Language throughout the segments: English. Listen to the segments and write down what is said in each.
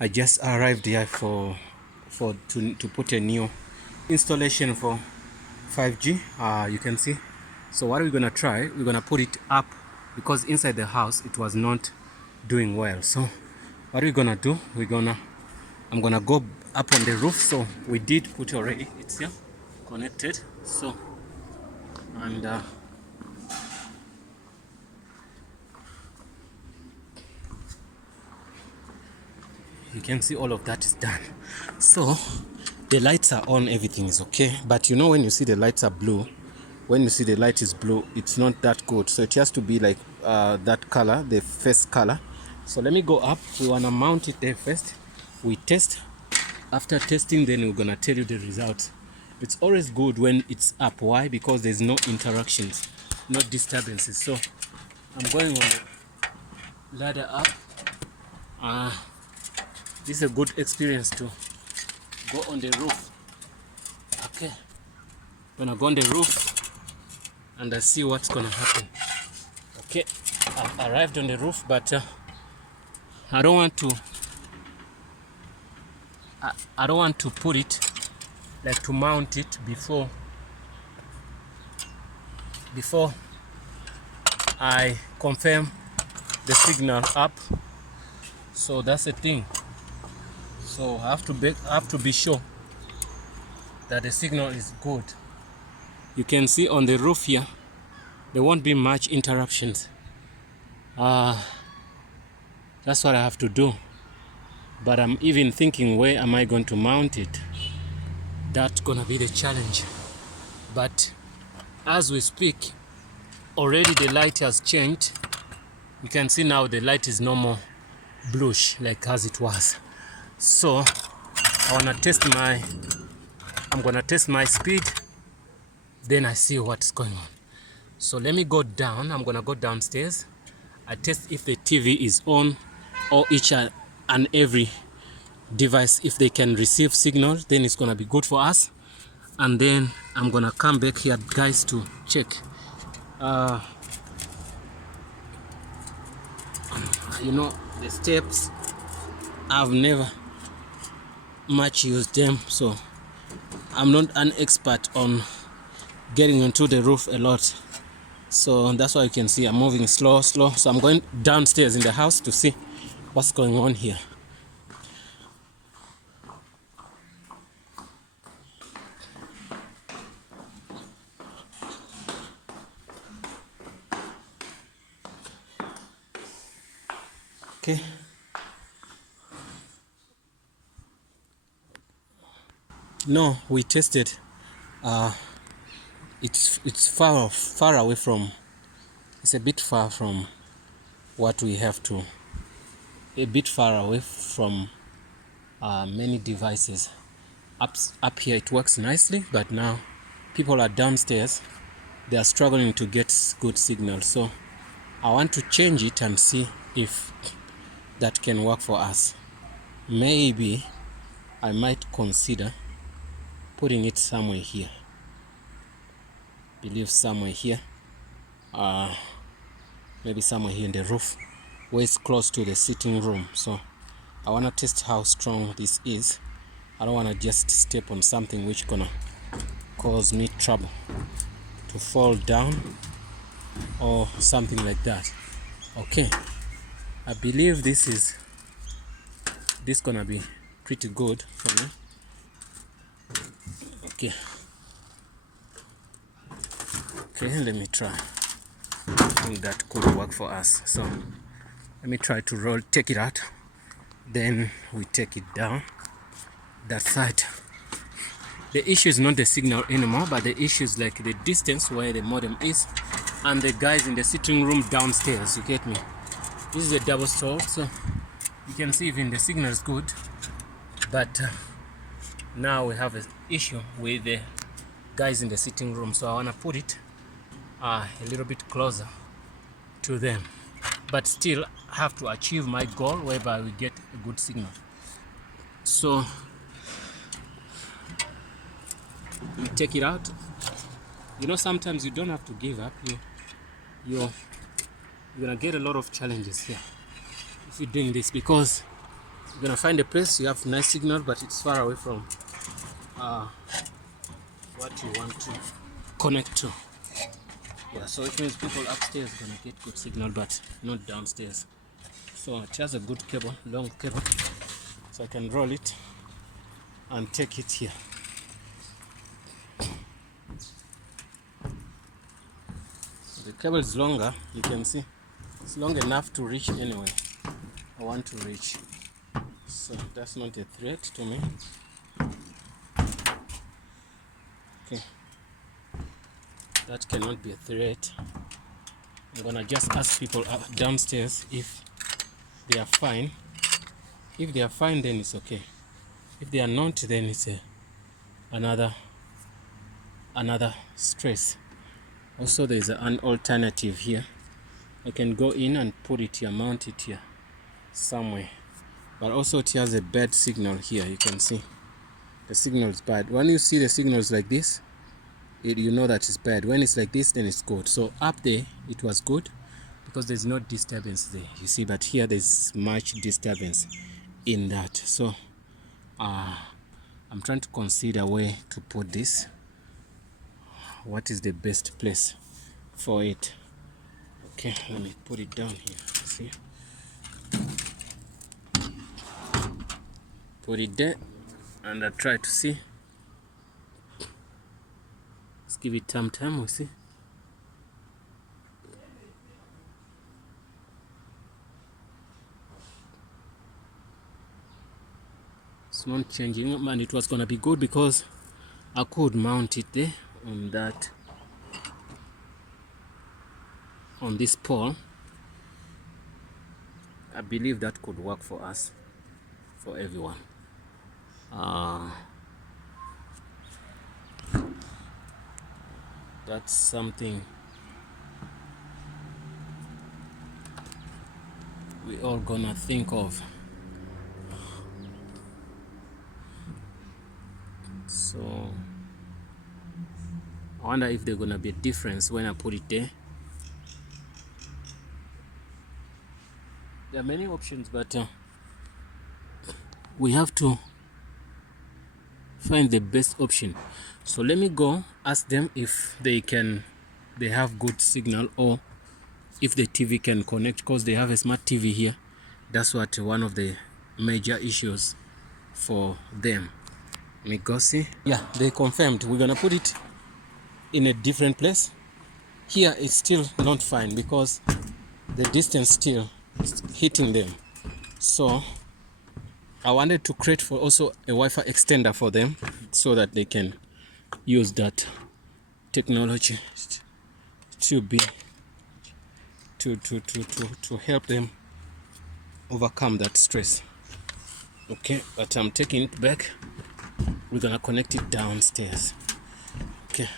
I just arrived here to put a new installation for 5G. You can see. So what we're gonna try, we're gonna put it up because inside the house it was not doing well. So what we're gonna do, I'm gonna go up on the roof. So we did put already, it's here connected. So and you can see all of that is done. So the lights are on, everything is okay, but you know when you see the lights are blue, when you see the light is blue, it's not that good. So it has to be like that color, the first color. So let me go up. We want to mount it there first. We test. After testing, then we're gonna tell you the results. It's always good when it's up. Why? Because there's no interactions, no disturbances. So I'm going on the ladder up. This is a good experience to go on the roof. Okay, gonna go on the roof and I see what's gonna happen. Okay, I've arrived on the roof, but I don't want to put it, like to mount it before I confirm the signal up. So that's the thing. So I have to be sure that the signal is good. You can see on the roof here, there won't be much interruptions. That's what I have to do. But I'm even thinking, where am I going to mount it? That's gonna be the challenge. But as we speak, already the light has changed. You can see now the light is no more bluish like as it was. So I'm gonna test my speed, then I see what's going on. So let me go down. I'm gonna go downstairs. I test if the TV is on, or each and every device, if they can receive signals, then it's gonna be good for us. And then I'm gonna come back here, guys, to check. You know, the steps, I've never much used them, so I'm not an expert on getting onto the roof a lot. So that's why you can see I'm moving slow. So I'm going downstairs in the house to see what's going on here. Okay. No, we tested. It's far away from. It's a bit far from what we have to. A bit far away from many devices. Up here it works nicely, but now people are downstairs. They are struggling to get good signal. So I want to change it and see if that can work for us. Maybe I might consider putting it somewhere here. Believe somewhere here. Maybe somewhere here in the roof where it's close to the sitting room. So I want to test how strong this is. I don't want to just step on something which gonna cause me trouble to fall down or something like that. Okay, I believe this gonna be pretty good for me. Okay, let me try. I think that could work for us. So let me try to take it out, then we take it down that side. The issue is not the signal anymore, but the issue is like the distance where the modem is and the guys in the sitting room downstairs. You get me? This is a double stall, so you can see even the signal is good, but now we have an issue with the guys in the sitting room. So I want to put it a little bit closer to them, but still have to achieve my goal whereby we get a good signal. So we take it out. You know, sometimes you don't have to give up. You're gonna get a lot of challenges here if you're doing this, because You're gonna find a place you have nice signal, but it's far away from what you want to connect to. Yeah, so it means people upstairs are gonna get good signal, but not downstairs. So it has a good cable, long cable, so I can roll it and take it here. The cable is longer, you can see it's long enough to reach anyway I want to reach, so that's not a threat to me. Okay, that cannot be a threat. I'm gonna just ask people downstairs if they are fine. If they are fine, then it's okay. If they are not, then it's another stress. Also, there's an alternative here. I can go in and put it here, mount it here somewhere, but also it has a bad signal here. You can see the signal is bad. When you see the signals like this, you know that it's bad. When it's like this, then it's good. So up there it was good because there's no disturbance there, you see, but here there's much disturbance in that. So I'm trying to consider where to put this. What is the best place for it? Okay, let me put it down here. See, put it there, and I try to see. Let's give it some time. We see. It's not changing, and it was gonna be good because I could mount it there on that, on this pole. I believe that could work for us, for everyone. That's something we all gonna think of. So I wonder if there's gonna be a difference when I put it there. There are many options, but we have to find the best option. So let me go ask them if they have good signal, or if the TV can connect, because they have a smart TV here. That's what one of the major issues for them. Let me go see. Yeah, they confirmed. We're gonna put it in a different place. Here it's still not fine because the distance still is hitting them. So I wanted to create for also a Wi-Fi extender for them so that they can use that technology to help them overcome that stress. Okay, but I'm taking it back. We're gonna connect it downstairs. Okay.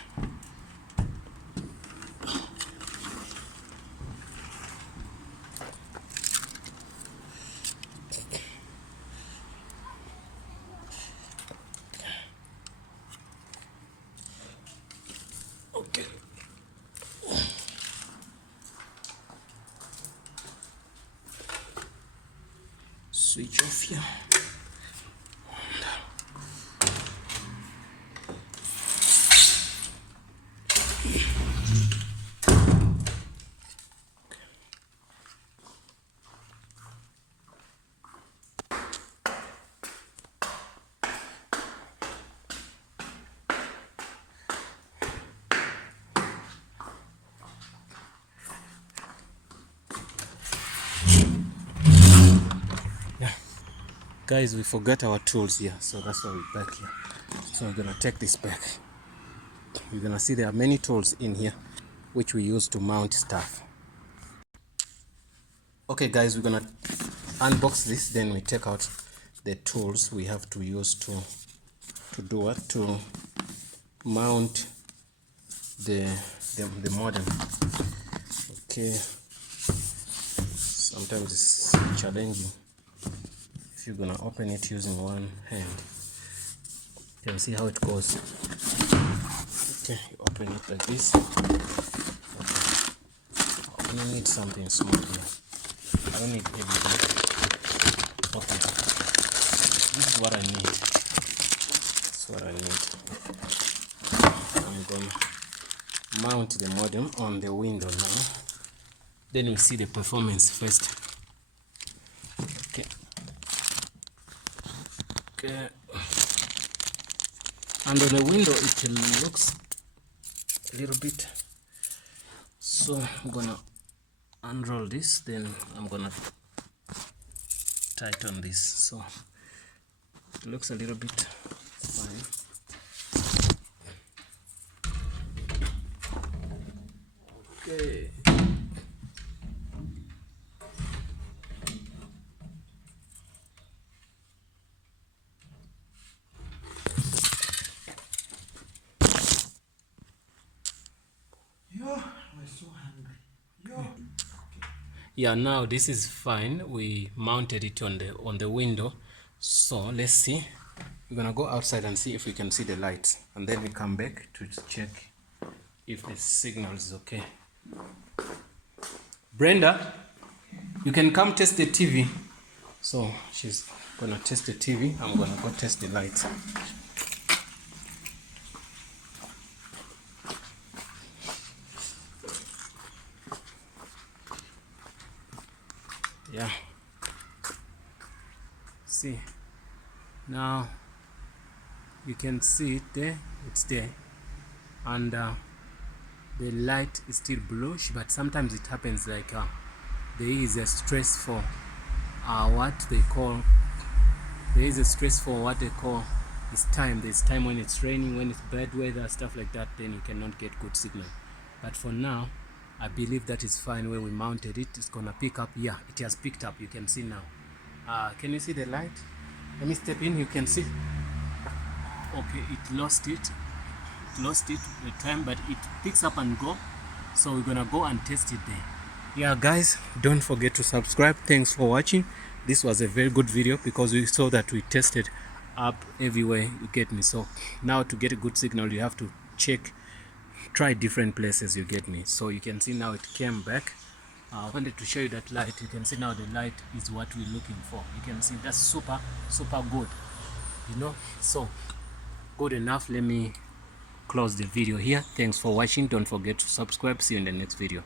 Okay. Switch off here. Guys, we forgot our tools here, so that's why we're back here. So we're gonna take this back. You're gonna see there are many tools in here which we use to mount stuff. Okay guys, we're gonna unbox this, then we take out the tools we have to use to do what? To mount the modem. Okay, sometimes it's challenging. If you're gonna open it using one hand, you can see how it goes. Okay, you open it like this. Okay. I need something small here. I don't need everything. Okay. this is what I need. That's what I need. I'm gonna mount the modem on the window now. Then we see the performance first. Okay. Okay. And on the window it looks a little bit. So I'm gonna unroll this, then I'm gonna tighten this. So it looks a little bit fine. Okay. Yeah, now this is fine. We mounted it on the window. So let's see. We're gonna go outside and see if we can see the lights, and then we come back to check if the signal is okay. Brenda, you can come test the TV. So she's gonna test the TV. I'm gonna go test the lights. Yeah. See, now you can see it there. It's there, and the light is still bluish, but sometimes it happens like there is a stress for what they call this time. There's time when it's raining, when it's bad weather, stuff like that, then you cannot get good signal. But for now, I believe that is fine. Where we mounted it, it's gonna pick up. Yeah, it has picked up. You can see now. Can you see the light? Let me step in. You can see. Okay, it lost it the time, but it picks up and go. So we're gonna go and test it there. Yeah guys, don't forget to subscribe. Thanks for watching. This was a very good video because we saw that we tested up everywhere, you get me. So now to get a good signal, you have to try different places, you get me. So you can see now it came back. I wanted to show you that light. You can see now the light is what we're looking for. You can see that's super good, you know. So good enough. Let me close the video here. Thanks for watching. Don't forget to subscribe. See you in the next video.